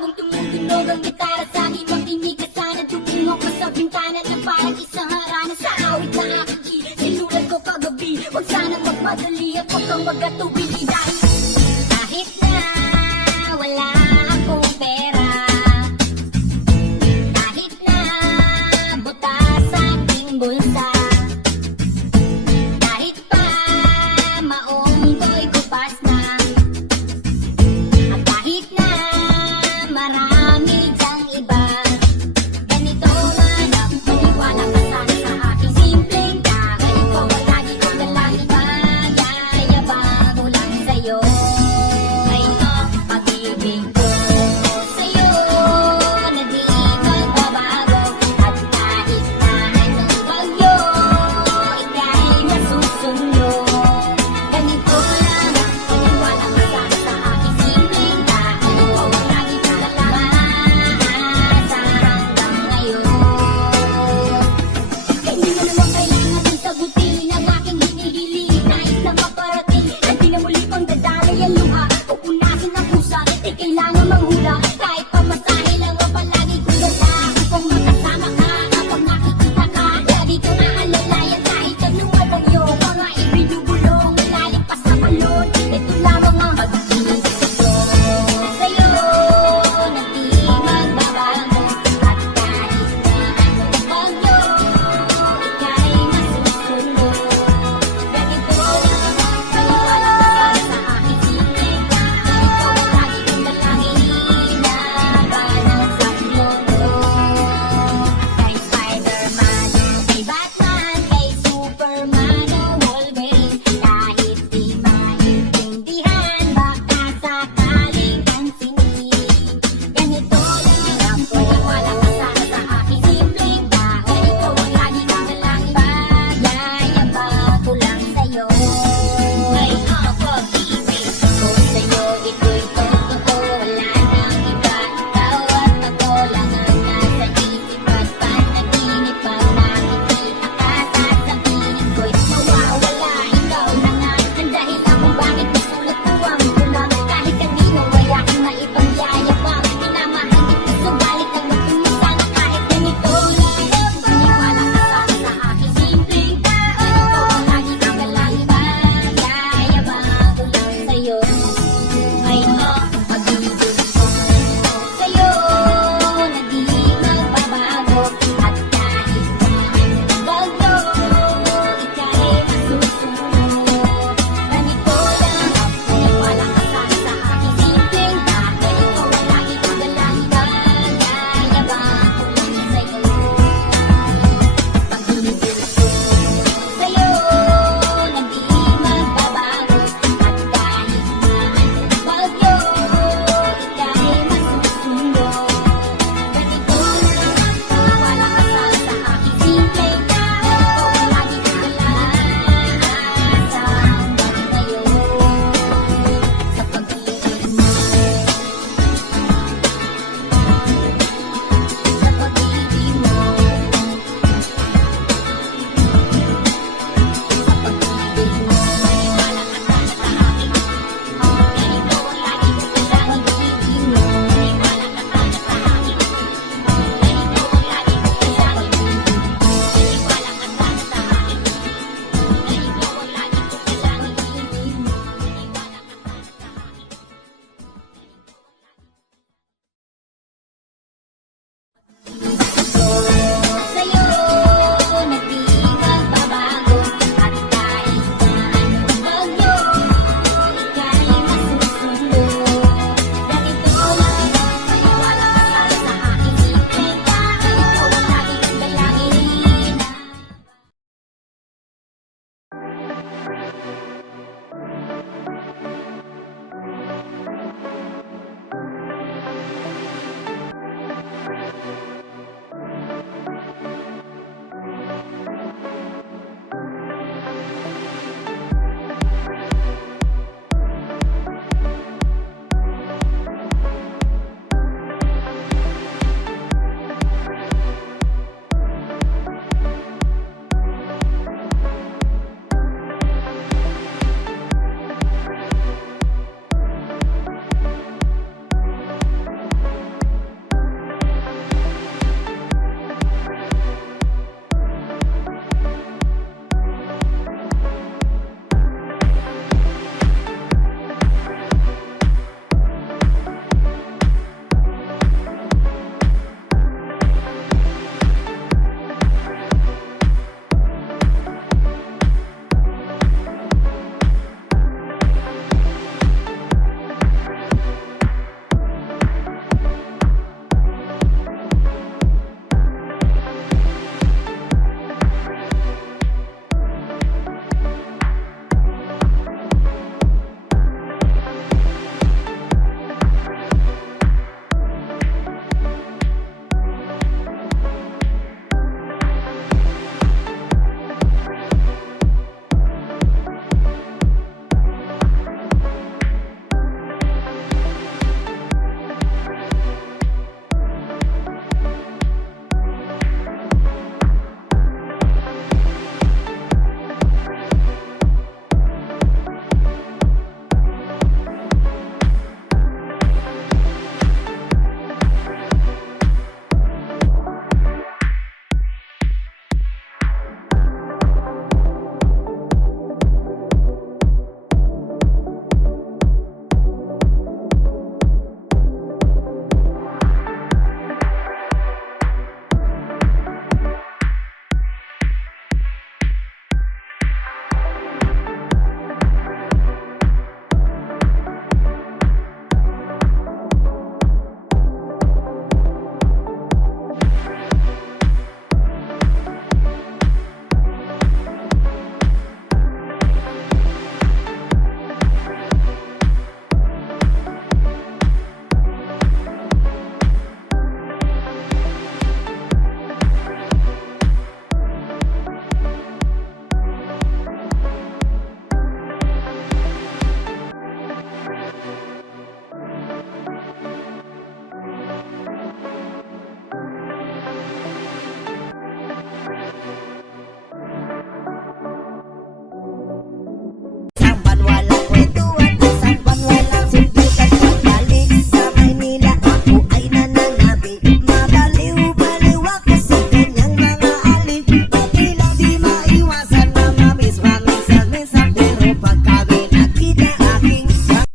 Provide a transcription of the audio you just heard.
Habang tumutunog ang gitara sa aking makinig ka sana. Tumungo ka sa bintana na parang isang harana. Sa awit na aking sinulat ko kagabi. Huwag sana magmadali at huwag kang magatubili. Dahil kahit na wala akong pera, kahit na butas sa aking bulsa, kahit pa maong ko'y kupas na, at kahit na marami dyang iba, ganito man ang maniwala ka sana sa aking simpleng bagay. Ikaw ang lagi kong dalangin, magyayabang ko lang sa'yo. Ay pag-ibig ko sa'yo na di magbabago. At kahit na anong bagyo, ika'y masusunod. Ganito lang ang maniwala ka sana sa aking simpleng bagay. Ikaw ang lagi kong dalangin, hanggang ngayon. Hindi mo naman kailangan din sagutin ang aking hinihiling. Nais na maparating at di na muli pang dadalay ang luha. Pupunasan ang pusa, di kailangan manghula. Kahit pa